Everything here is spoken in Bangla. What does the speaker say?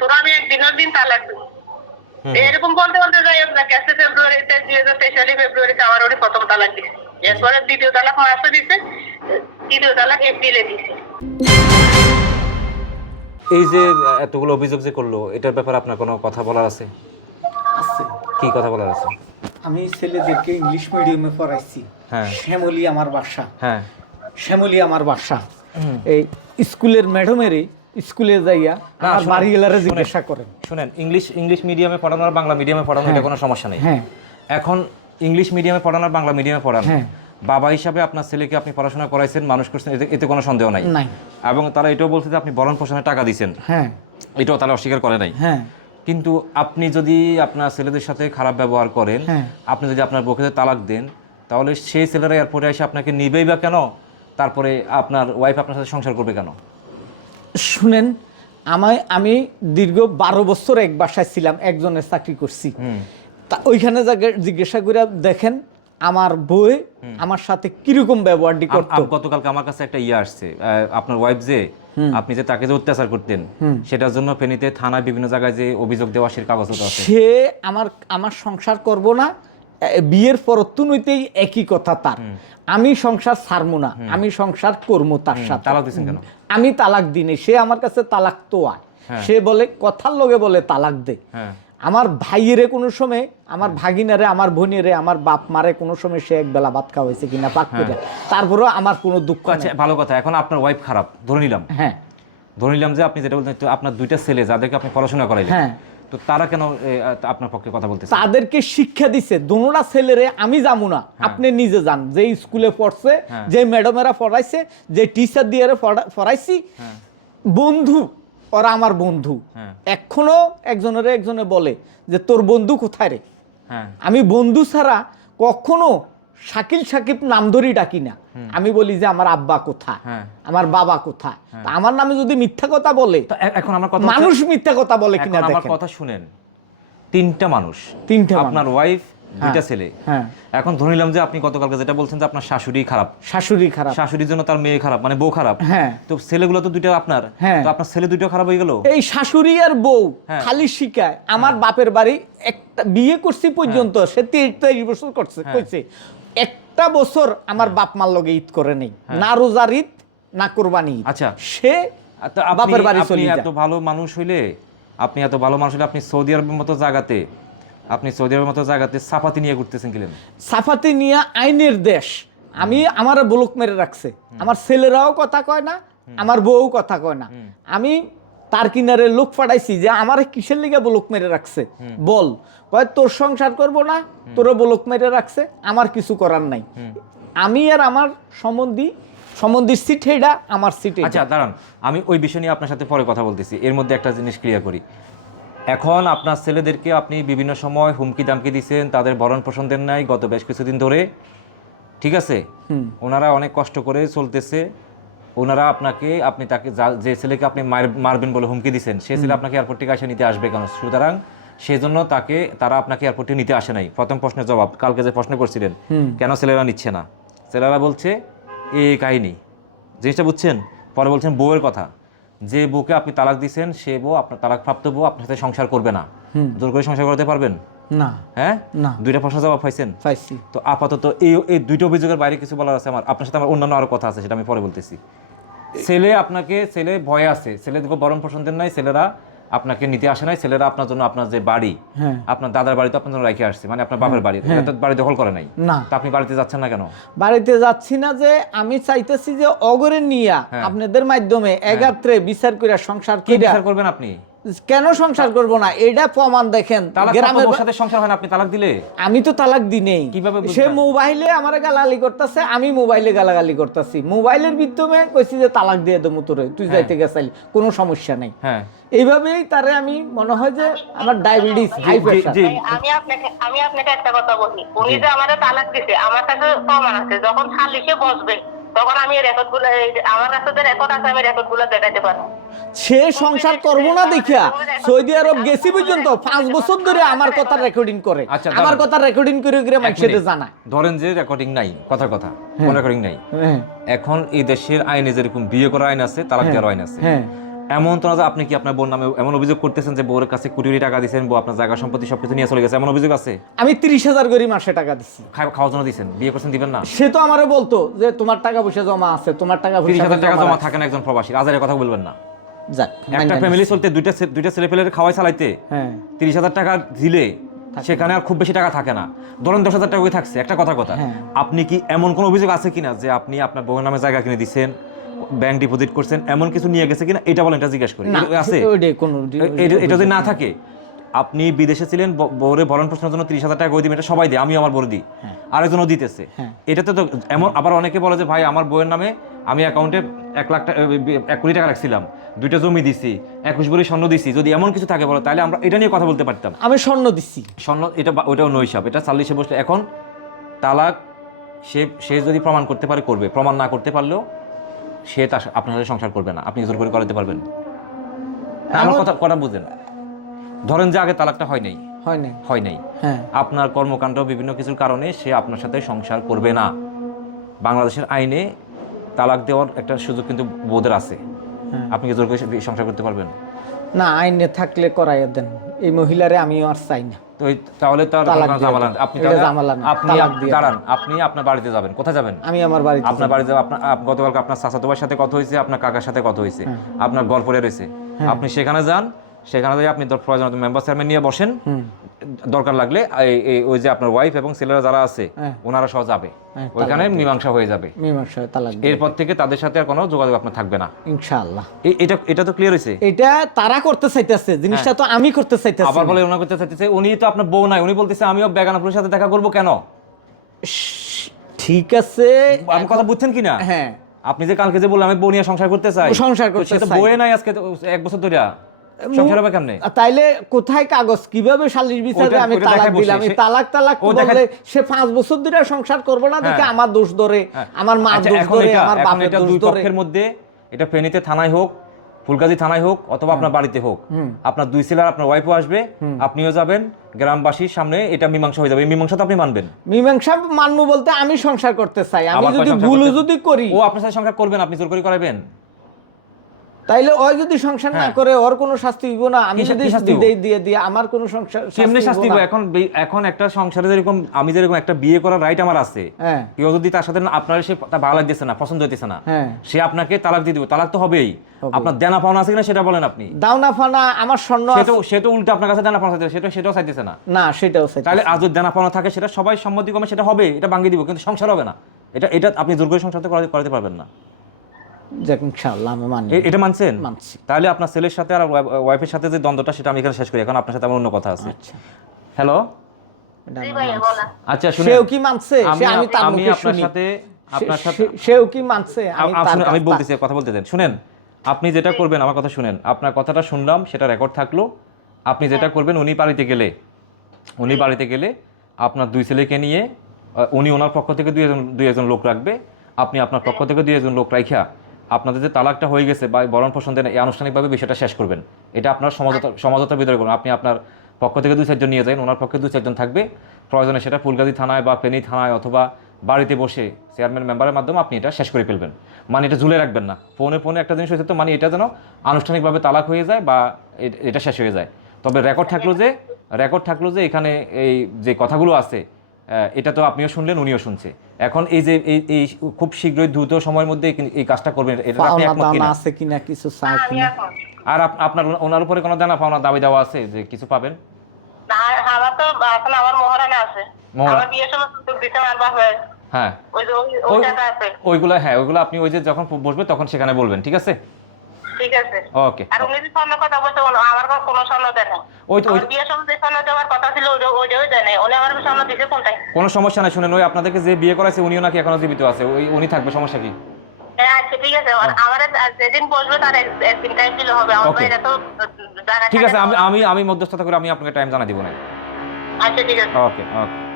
তোরা আমি একদিনের দিন তালাক দেবো। এরকম বলতে বলতে যাই না গেছে ফেব্রুয়ারিতে দুই হাজার তেইশ ফেব্রুয়ারিতে আমার ওরই প্রথম তালাক দিছে। এরপরে দ্বিতীয় তালাক মাসে দিছে তৃতীয় তালাক এপ্রিলে দিছে। এই যে এতগুলো অভিযোগ যে করল এটার ব্যাপারে আপনার কোনো কথা বলার আছে? আছে। কি কথা বলার আছে? আমি ছেলেদেরকে ইংলিশ মিডিয়ামে পড়াইছি। হ্যাঁ। শ্যামলি আমার বাসা। হ্যাঁ। শ্যামলি আমার বাসা। এই স্কুলের ম্যাডামেরই স্কুলে যাইয়া আমার বাড়ি গেলারে জিজ্ঞাসা করেন। শুনেন ইংলিশ ইংলিশ মিডিয়ামে পড়ানো আর বাংলা মিডিয়ামে পড়ানো এটা কোনো সমস্যা নেই। হ্যাঁ। এখন ইংলিশ মিডিয়ামে পড়ানো আর বাংলা মিডিয়ামে পড়ানো হ্যাঁ। বাবা হিসাবে আপনার ছেলেকে আপনি পড়াশোনা করাইছেন মানুষ করছেন এতে- কোনো সন্দেহ নাই। নাই। এবং তারা এটাও বলছে যে আপনি বরণ পোষণে টাকা দিচ্ছেন হ্যাঁ। এটাও তারা অস্বীকার করে নাই। হ্যাঁ। কিন্তু আপনি যদি আপনার ছেলেদের সাথে খারাপ ব্যবহার করেন হ্যাঁ। আপনি যদি আপনার বউকে তালাক দেন তাহলে সেই ছেলেরা এয়ারপোর্টে এসে আপনাকে নিবেই বা কেন? তারপরে আপনার ওয়াইফ আপনার সাথে সংসার করবে কেন? শুনেন আমায় আমি দীর্ঘ বারো বছর এক বাসায় ছিলাম একজনের চাকরি করছি। তা ওইখানে জিজ্ঞাসা করে দেখেন আমার বই আমার সাথে কীরকম ব্যবহারটি করতো। গতকালকে আমার কাছে একটা ইয়ে আসছে আপনার ওয়াইফ যে আপনি যে তাকে যে অত্যাচার করতেন সেটার জন্য ফেনীতে থানায় বিভিন্ন জায়গায় যে অভিযোগ দেওয়া সে কাগজ আছে। সে আমার আমার সংসার করব না বিয়ের পরত্তু নইতেই একই কথা তার। আমি সংসার ছাড়বো না আমি সংসার করব তার সাথে? আমি তালাক দিনে সে আমার কাছে তালাক তো আয়। সে বলে কথার লগে বলে তালাক দে। হ্যাঁ। আমার ভাইয়েরে কোনো সময় আমার ভাগিনারে আমার বোনেরে আমার বাপ মারে কোনো সময় সে এক বেলা খাওয়া হয়েছে কিনা পাক করে তারপরেও আমার কোনো দুঃখ আচ্ছা আছে ভালো কথা। এখন আপনার ওয়াইফ খারাপ। ধরে নিলাম। হ্যাঁ। ধরে নিলাম যে আপনি যেটা বলতেন আপনার দুইটা ছেলে যাদেরকে আপনি পড়াশোনা করাইলেন। হ্যাঁ। তো তারা কেন আপনার পক্ষে কথা বলতে তাদেরকে শিক্ষা দিছে দোনোটা ছেলেরে আমি যাব না। আপনি নিজে যান। যে স্কুলে পড়ছে হ্যাঁ। যে ম্যাডামেরা পড়াইছে যে টিচার দিয়ে পড়াইছি বন্ধু ওরা আমার বন্ধু। হ্যাঁ। এখনও একজনের একজনে বলে যে তোর বন্ধু কোথায় রে? হ্যাঁ। আমি বন্ধু ছাড়া কখনো শাকিল সাকিব নাম ধরি ডাকি না। আমি বলি যে আমার আব্বা কোথায়? হ্যাঁ। আমার বাবা কোথায়? আমার নামে যদি মিথ্যা কথা বলে এখন আমার কথা মানুষ মিথ্যা কথা বলে কিনা আমার কথা শুনেন। তিনটা মানুষ। তিনটা আপনার ওয়াইফ দুইটা ছেলে। হ্যাঁ। এখন ধরে নিলাম যে আপনি গতকালকে যেটা বলছেন যে আপনার শাশুড়ি খারাপ। শাশুড়ি খারাপ। শাশুড়ির জন্য তার মেয়ে খারাপ মানে বউ খারাপ। হ্যাঁ। তো ছেলেগুলো তো দুইটা আপনার। হ্যাঁ। তো আপনার ছেলে দুইটা খারাপ হয়ে গেল? এই শাশুড়ি আর বউ হ্যাঁ। খালি শিখায় আমার বাপের বাড়ি একটা বিয়ে করছি পর্যন্ত সে তেইশ বছর করছে হ্যাঁ। কইছে। একটা বছর আমার বাপ মার লগে ঈদ করে নেই। না রোজার ঈদ না কোরবানি হ্যাঁ। আচ্ছা। সে আপনি- বাপের বাড়ি চলে এত ভালো মানুষ হইলে আপনি এত ভালো মানুষ হইলে আপনি সৌদি আরবের মতো জায়গাতে আপনি সৌদি আরবের মতো জায়গাতে সাফাতি নিয়ে ঘুরতেছেন গেলেন সাফাতি নিয়ে আইনের দেশ। আমি আমার ব্লক মেরে রাখছে। আমার ছেলেরাও কথা কয় না আমার বউ কথা কয় না। আমি তার কিনারে লোক পাঠাইছি যে আমার কিসের লিগে ব্লক মেরে রাখছে? বল। কয় তোর সংসার করব না তোর ব্লক মেরে রাখছে আমার কিছু করার নাই। আমি আর আমার সম্বন্ধী সম্বন্ধীর সিট হেডা আমার সিট আচ্ছা দাঁড়ান। আমি ওই বিষয় নিয়ে আপনার সাথে পরে কথা বলতেছি। এর মধ্যে একটা জিনিস ক্লিয়ার করি। এখন আপনার ছেলেদেরকে আপনি বিভিন্ন সময় হুমকি দামকি দিচ্ছেন তাদের ভরণ পোষণ দেন নাই গত বেশ কিছুদিন ধরে। ঠিক আছে? ওনারা অনেক কষ্ট করে চলতেছে। ওনারা আপনাকে আপনি তাকে যে ছেলেকে আপনি মারবেন বলে হুমকি দিচ্ছেন সে ছেলে আপনাকে এয়ারপোর্ট থেকে এসে নিতে আসবে কেন? সুতরাং সেই জন্য তাকে তারা আপনাকে এয়ারপোর্টে নিতে আসে নাই। প্রথম প্রশ্নের জবাব কালকে যে প্রশ্ন করছিলেন কেন ছেলেরা নিচ্ছে না? ছেলেরা বলছে এ কাহিনী। জিনিসটা বুঝছেন? পরে বলছেন বউয়ের কথা। যে বউকে আপনি তালাক দিচ্ছেন সে বউ আপনার তালাক প্রাপ্ত বউ আপনার সাথে সংসার করবে না। জোর করে সংসার করতে পারবেন? না। হ্যাঁ? না। দুইটা প্রশ্ন জবাব পাইছেন? পাইছি। তো আপাতত এই এই দুইটা অভিযোগের বাইরে কিছু বলার আছে আমার। আপনার সাথে আমার অন্যান্য আরও কথা আছে সেটা আমি পরে বলতেছি। ছেলে আপনাকে ছেলে ভয়ে আছে। বরণ পছন্দের নাই ছেলেরা আপনাকে নিতে আসে নাই। ছেলেরা আপনার জন্য আপনার যে বাড়ি হ্যাঁ। আপনার দাদার বাড়ি তো আপনার জন্য রেখে আসছে। মানে আপনার বাপের বাড়ি। বাড়ি দখল করে নাই। না। তা আপনি বাড়িতে যাচ্ছেন না কেন? বাড়িতে যাচ্ছি না যে আমি চাইতেছি যে অগরে নিয়া হ্যাঁ। আপনাদের মাধ্যমে এগাত্রে বিচার করে সংসার কি বিচার করবেন আপনি? কেন সংসার করব না? এটা প্রমাণ দেখেন। গ্রামের সাথে সংসার হয় না? আপনি তালাক দিলে? আমি তো তালাক দি নেই কীভাবে সে মোবাইলে আমার গালাগালি করতেছে আমি মোবাইলে গালাগালি করতেছি। মোবাইলের মাধ্যমে কইছি যে তালাক দিয়ে দেবো তোরে তুই যাইতে গেছাইলি কোনো সমস্যা নেই। হ্যাঁ। এইভাবেই তারে আমি মনে হয় যে আমার ডায়াবেটিস হাই আমি আপনাকে আমি আপনাকে একটা কথা বলি। উনি যে আমাদের তালাক দিছে আমার কাছে প্রমাণ আছে। যখন সালিশে বসবে তখন আমি রেকর্ডগুলো আমার কাছে রেকর্ড আছে আমি রেকর্ডগুলো দেখাতে পারব। সে সংসার করব না দেখিয়া সৌদি আরব গেছি পর্যন্ত পাঁচ বছর ধরে আমার কথা রেকর্ডিং করে। আচ্ছা, আমার কথা রেকর্ডিং করে করে মানুষের। জানায়। ধরেন যে রেকর্ডিং নাই কথার কথা রেকর্ডিং নাই। হ্যাঁ। এখন এই দেশের আইনে যেরকম বিয়ে করার আইন আছে তালাক দেওয়ার আইন আছে। হ্যাঁ। এমন তো না যে আপনি কি আপনার বোন নামে এমন অভিযোগ করতেছেন যে বউর কাছে কোটি কোটি টাকা দিয়েছেন বউ আপনার জায়গা সম্পত্তি সবকিছু নিয়ে চলে গেছে এমন অভিযোগ আছে? আমি তিরিশ হাজার করে মাসে টাকা দিচ্ছি খাওয়ার জন্য দিয়েছেন বিয়ে করছেন দিবেন না? সে তো আমারে বলতো যে তোমার টাকা পয়সা জমা আছে তোমার টাকা তিরিশ পয়সা হাজার টাকা জমা। থাকে না একজন প্রবাসী আজারের কথা বলবেন না। যাক একটা ফ্যামিলি চলতে দুইটা দুইটা ছেলে পেলের খাওয়াই চালাইতে হ্যাঁ। তিরিশ হাজার টাকা দিলে সেখানে আর খুব বেশি টাকা থাকে না। ধরেন দশ হাজার টাকা থাকছে একটা কথা কথা। হ্যাঁ। আপনি কি এমন কোনো অভিযোগ আছে কিনা যে আপনি আপনার বউয়ের নামে জায়গা কিনে দিচ্ছেন ব্যাংক ডিপোজিট করছেন এমন কিছু নিয়ে গেছে কিনা? এটা বলেন এটা জিজ্ঞেস করি। আছে? এটা যদি না থাকে আপনি বিদেশে ছিলেন ব- বউরে ভরণ পোষণের জন্য তিরিশ হাজার টাকা করে দিবেন এটা সবাই দেয় আমি আমার বড় দিই। আরেকজনও দিতেছে। হ্যাঁ। এটাতে তো এমন আবার অনেকে বলে যে ভাই আমার বউয়ের নামে আমি অ্যাকাউন্টে এক লাখ টাকা এক কোটি টাকা রাখছিলাম। দুইটা জমি দিছি একুশ ভরি স্বর্ণ দিছি যদি এমন কিছু থাকে বলো তাহলে আমরা এটা নিয়ে কথা বলতে পারতাম। আমি স্বর্ণ দিচ্ছি স্বর্ণ এটা ওটাও নৈশাব এটা চাল্লিশে বসলে এখন তালাক সে সে যদি প্রমাণ করতে পারে করবে। প্রমাণ না করতে পারলেও সে তার আপনার সাথে সংসার করবে না। আপনি জোর করে করাতে পারবেন হ্যাঁ, আমার- কথা কথা বুঝেন। ধরেন যে আগে তালাকটা হয় নাই। হয় না হয় নাই। হ্যাঁ। আপনার কর্মকাণ্ড বিভিন্ন কিছুর কারণে সে আপনার সাথে সংসার করবে না। বাংলাদেশের আইনে তালাক দেওয়ার একটা সুযোগ কিন্তু বোধের আছে। হ্যাঁ। আপনি কি জোর করে সংসার করতে পারবেন? না আইনে থাকলে করাইয়া দেন। এই মহিলারে আমিও আর চাই না। তাহলে তার। নেই। আপনি আপনি দাঁড়ান আপনি আপনার বাড়িতে যাবেন। কোথায় যাবেন? আমি আমার বাড়িতে আপনার বাড়িতে আপনার গতকালকে আপনার চাচাতো সাথে কথা হয়েছে আপনার কাকার সাথে কথা হয়েছে আপনার গড় পড়ে রয়েছে আপনি সেখানে যান সেখানে যাই আপনি প্রয়োজন মেম্বার চেয়ারম্যান নিয়ে বসেন। দরকার লাগলে ওই যে আপনার ওয়াইফ এবং ছেলেরা যারা আছে হ্যাঁ। ওনারা সহ যাবে। হ্যাঁ, ওইখানে মীমাংসা হয়ে যাবে। মীমাংসা তালাক এরপর থেকে তাদের সাথে আর কোনো যোগাযোগ আপনার থাকবে না। ইনশাআল্লাহ। এটা এটা তো ক্লিয়ার হয়েছে। এটা তারা করতে চাইতেছে জিনিসটা তো আমি করতে চাইতেছি। আবার বলে ওনা করতে চাইতেছে উনি তো আপনার বউ নাই উনি বলতেছে আমিও বেগানাপুরের সাথে দেখা করব কেন? ঠিক আছে। আমি কথা বুঝছেন কিনা? হ্যাঁ। আপনি যে কালকে যে বললাম আমি বউ নিয়ে সংসার করতে চাই। সংসার করতে চাই। বউয়ে নাই আজকে এক বছর ধরে সংসার হবে কেমনে? তাইলে কোথায় কাগজ? কীভাবে সালিশ বিচারে আমি তালাক দিলাম। সে- তালাক তালাক বললে সে পাঁচ বছর ধরে সংসার করবে না দেখে হ্যাঁ। আমার দোষ ধরে। হ্যাঁ। আমার মা আচ্ছা, দোষ ধরে আমার বাপের দোষ ধরে। মধ্যে এটা ফেনীতে থানায় হোক ফুলগাজী থানায় হোক অথবা আপনার বাড়িতে হোক। আপনার দুই ছেলের আপনার ওয়াইফও আসবে আপনিও যাবেন গ্রামবাসীর সামনে এটা মীমাংসা হয়ে যাবে। মীমাংসা তো আপনি মানবেন। মীমাংসা মানবো বলতে আমি সংসার করতে চাই। আমি যদি ভুল যদি করি ও আপনার সাথে সংসার করবেন আপনি জোর করে করাবেন? তাইলে ওই যদি সংসার না হ্যাঁ। করে ওর কোনো শাস্তি হইব না? আমি যদি শাস্তি? দিয়ে দিয়ে দিয়ে আমার কোনো সংসার কেমনে শাস্তি? না। এখন এখন একটা সংসারে যেরকম আমি যেরকম একটা বিয়ে করার রাইট আমার আছে। হ্যাঁ। কেউ যদি তার সাথে আপনার সে তা ভালো লাগতেছে না পছন্দ হইতেছে না হ্যাঁ। সে আপনাকে তালাক দিয়ে দিবে। তালাক তো হবেই। আপনার দেনা পাওনা আছে কিনা সেটা বলেন আপনি। দাওনা ফানা আমার স্বর্ণ সে আছে। তো সে তো উল্টো আপনার কাছে দেনা পাওনা চাইতেছে, সেটা সেটাও চাইতেছে না। না সেটাও চাই তাহলে আজ যদি দেনা পাওনা থাকে সেটা সবাই সম্মতি কমে সেটা হবে এটা ভাঙিয়ে দিব কিন্তু সংসার হবে না। এটা এটা আপনি করে সংসার তো করাতে পারবেন না। ইনশাআল্লাহ আমি মানি। এটা মানছেন? মানছি। তাহলে আপনার ছেলের সাথে আর ওয়াইফের সাথে যে দ্বন্দ্বটা সেটা আমি এখানে শেষ করি। এখন আপনার সাথে আমার অন্য কথা আছে। আচ্ছা। হ্যালো? আচ্ছা সেও কি মানছে? আমি আমি তার মুখে আপনার সাথে আপনার সাথে সেও কি মানছে? আমি আমি বলতেছি কথা বলতে দেন শুনেন আপনি যেটা করবেন আমার কথা শুনেন। আপনার কথাটা শুনলাম সেটা রেকর্ড থাকল। আপনি যেটা করবেন উনি বাড়িতে গেলে। উনি বাড়িতে গেলে আপনার দুই ছেলেকে নিয়ে উনি ওনার পক্ষ থেকে দুই একজন দুই একজন লোক রাখবে। আপনি আপনার পক্ষ থেকে দুই একজন লোক রাখা আপনাদের যে তালাকটা হয়ে গেছে বা বরণ পোষণ দেন এই আনুষ্ঠানিকভাবে বিষয়টা শেষ করবেন। এটা আপনার সমাজতা সমাজতার ভিতরে করবেন আপনি আপনার পক্ষ থেকে দুই চারজন নিয়ে যান ওনার পক্ষে দুই চারজন থাকবে। প্রয়োজনে সেটা ফুলগাজী থানায় বা পেনি থানায় অথবা বাড়িতে বসে চেয়ারম্যান মেম্বারের মাধ্যমে আপনি এটা শেষ করে ফেলবেন। মানে এটা ঝুলে রাখবেন না। ফোনে ফোনে একটা জিনিস হয়েছে তো মানে এটা যেন আনুষ্ঠানিকভাবে তালাক হয়ে যায় বা এটা শেষ হয়ে যায়। তবে রেকর্ড থাকল যে রেকর্ড থাকল যে এখানে এই যে কথাগুলো আছে এটা তো আপনিও শুনলেন উনিও শুনছে। এখন এই যে এই খুব শীঘ্রই দ্রুত সময়ের মধ্যে এই- কাজটা করবেন এটা আপনি একমত কিনা? আছে কিনা কিছু চাই আমি কিনা? এখন আর আপনার ওনার উপরে কোনো দানা পাওনা দাবি দেওয়া আছে যে কিছু পাবেন? না, আমার তো এখন আমার মহারানা আছে। আমার বিয়ের সময় তো দিতে হ্যাঁ। ওই যে ওই- ওই ওই- টাকা আছে। ওইগুলো হ্যাঁ ওইগুলো আপনি ওই যে যখন বসবে তখন সেখানে বলবেন ঠিক আছে? ঠিক আছে। ওকে। আর উনি যে স্বর্ণ কথা বলছে আমার কোনো স্বর্ণ দেয় না ওই তো বিয়ের সময় যে স্বর্ণ দেওয়ার কথা ছিল ওইটাও কোনো সমস্যা নাই শুনেন ওই আপনাদেরকে যে বিয়ে করাইছে উনিও নাকি এখনও জীবিত আছে ওই উনি থাকবে সমস্যা কি? হ্যাঁ আচ্ছা ঠিক আছে আমি আমি আমি মধ্যস্থতা করে আমি আপনাকে টাইম জানা দিব না। আচ্ছা ঠিক আছে। ওকে ওকে।